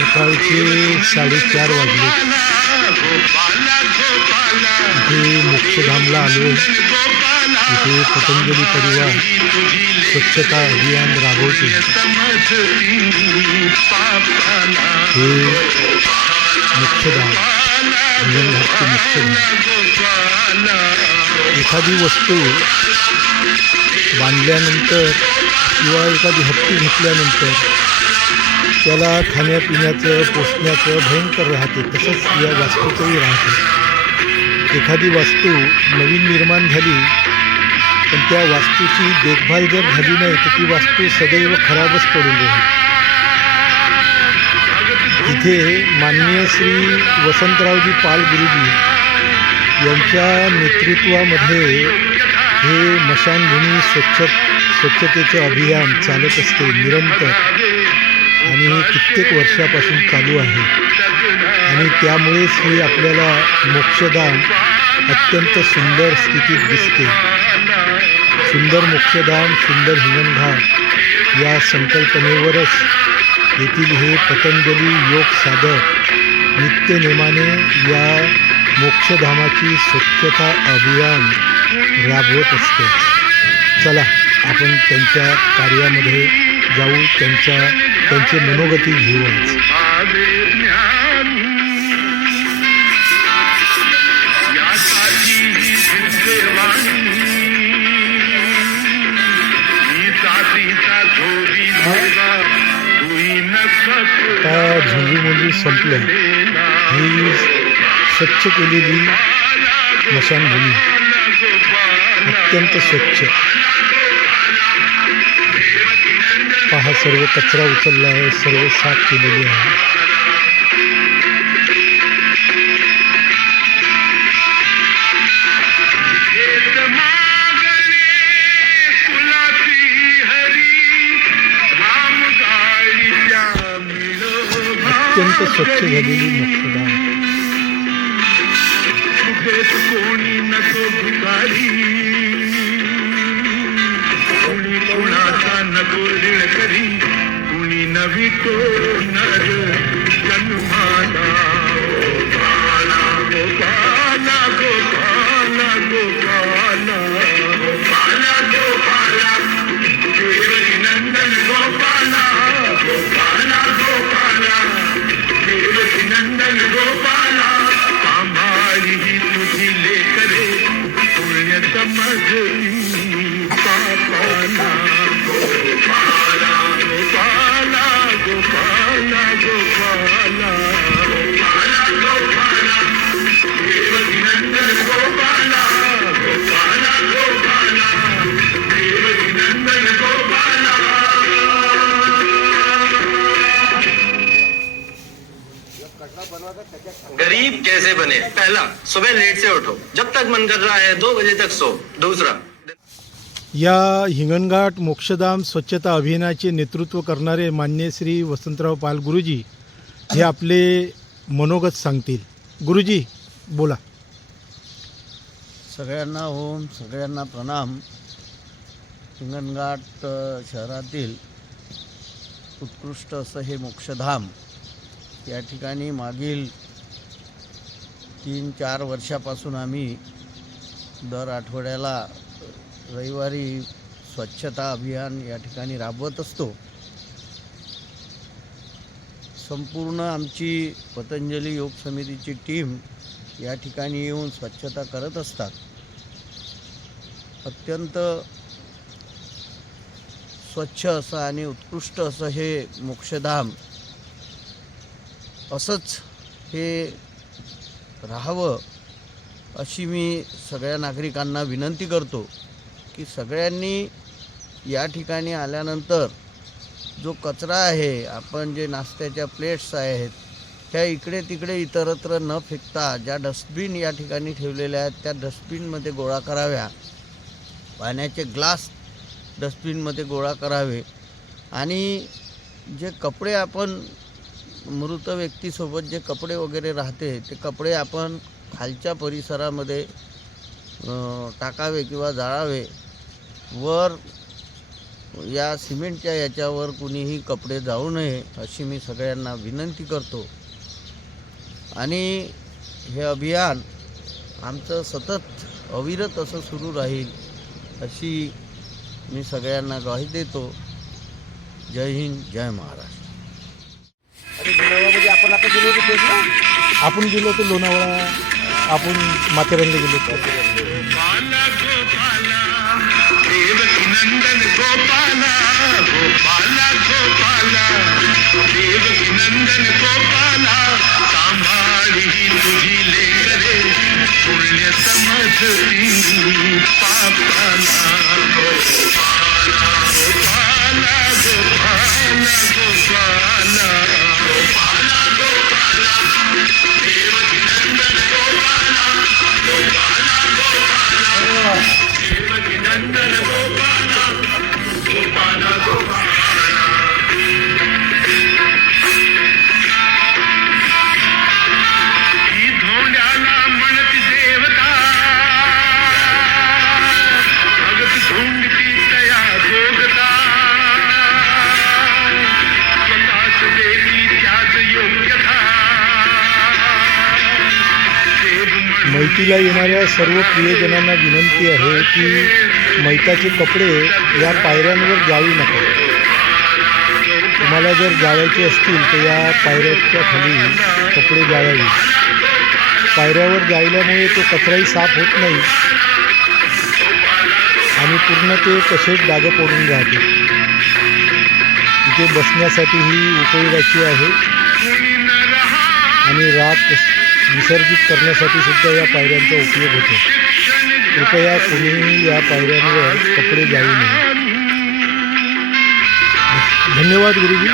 सकाळचे 4:30 वाजले. इथे मोक्षधामला आलो. इथे पतंजली परिवार स्वच्छता अभियान राबवते. हे मुख्यधाम हिंगणघाटचे मुख्यधाम. एखादी वस्तू बांधल्यानंतर किंवा एखादी हत्ती घेतल्यानंतर त्याला खाण्यापिण्याचं पोसण्याचं भयंकर राहते. तसंच या वास्तूचंही राहते. एखादी वास्तू नवीन निर्माण झाली पण त्या वास्तूची देखभाल जर झाली नाही तर ती वास्तू सदैव खराबच पडून राहील. इथे माननीय श्री वसंतरावजी पाल गुरुजी यांच्या नेतृत्वामध्ये हे मशानभूमी स्वच्छतेचे अभियान चालत असते निरंतर आणि कित्येक वर्षापासून चालू आहे. आणि त्यामुळेच हे आपल्याला मोक्षधाम अत्यंत सुंदर स्थितीत दिसते. सुंदर मोक्षधाम सुंदर हिंगणघाट या संकल्पनेवरच येथील हे पतंजली योग साधक नित्यनेमाने या मोक्षधामाची स्वच्छता अभियान राबवत असते. चला आपण त्यांच्या कार्यामध्ये जाऊ, त्यांचे मनोगती घेऊ. आता झुंजूमुंजू संपल्या. ही स्वच्छ केलेली मशानभूमी अत्यंत स्वच्छ. पहा सर्व कचरा उचलला आहे, सर्व साफ केलेले आहे. अत्यंत स्वच्छ झालेली मोक्षधाम. गरीब कैसे बने? पहला, सुबह लेट से उठो, जब तक मन कर रहा है 2 बजे तक सो. दूसरा, या हिंगणघाट मोक्षधाम स्वच्छता अभियानाचे नेतृत्व करणारे मान्य श्री वसंतराव पाल गुरुजी हे आपले मनोगत सांगतील. गुरुजी बोला. सगळ्यांना ओम, सगळ्यांना प्रणाम. हिंगणघाट शहरातील उत्कृष्ट असं हे मोक्षधाम या ठिकाणी मागील 3-4 वर्षापासून आम्ही दर आठवड्याला रविवारी स्वच्छता अभियान या ठिकाणी राबवत असतो. संपूर्ण आमची पतंजली योग समितीची टीम या ठिकाणी येऊन स्वच्छता करत असतात. अत्यंत स्वच्छ असं आणि उत्कृष्ट असं हे मोक्षधाम असंच हे राहावं अशी मी सगळ्या नागरिकांना विनंती करतो की सगळ्यांनी या ठिकाणी आल्यानंतर जो कचरा आहे, आपण जे नाश्त्याच्या प्लेट्स आहेत त्या इकडे तिकडे इतरत्र न फेकता ज्या डस्टबिन या ठिकाणी ठेवलेल्या आहेत त्या डस्टबिनमध्ये गोळा कराव्या. पाण्याचे ग्लास डस्टबिनमध्ये गोळा करावे. आणि जे कपडे आपण मृत व्यक्तीसोबत जे कपडे वगैरे राहते ते कपडे आपण खालच्या परिसरामध्ये टाकावे किंवा जाळावे. वर या सिमेंटच्या याच्यावर कुणीही कपडे जाऊ नये अशी मी सगळ्यांना विनंती करतो. आणि हे अभियान आमचं सतत अविरत असं सुरू राहील अशी मी सगळ्यांना ग्वाही देतो. जय हिंद, जय महाराष्ट्र. आपण गेलो तर लोणावळा, आपण माथेरानला गेलो तर गोपाला गोपाला देवकी नंदन गोपाला गोपाला गोपाला देवकी नंदन गोपाला सांभाळी तुझी लेकरे पुण्य समजती पापाला गोपाला गोपाला गोपाला गोपाला गोपाला गोपाला देवकी नंदन गोपाला गोपाला गोपाला देवकी नंदन गोपाला गोपाला गोपाला ही धोंड्याला म्हणती देवता भगत धुंडती तया जोगता स्वतःच देवी त्याच योग्यता मैतीला येणाऱ्या सर्व प्रियजनांना विनंती आहे की मैताचे कपडे या पायऱ्यांवर जाळू नका. तुम्हाला जर जाळायचे असतील तर या पायऱ्याच्या खाली कपडे जाळावे. पायऱ्यावर जाळल्यामुळे तो कचराही साफ होत नाही आणि पूर्ण ते तसेच डाग पडून राहते. इथे बसण्यासाठीही उपयोगाची आहे आणि राख विसर्जित करण्यासाठी सुद्धा या पायऱ्यांचा उपयोग होतो. कृपया कोणीही या पायऱ्यांवर कपडे जाळू नये. धन्यवाद गुरुजी.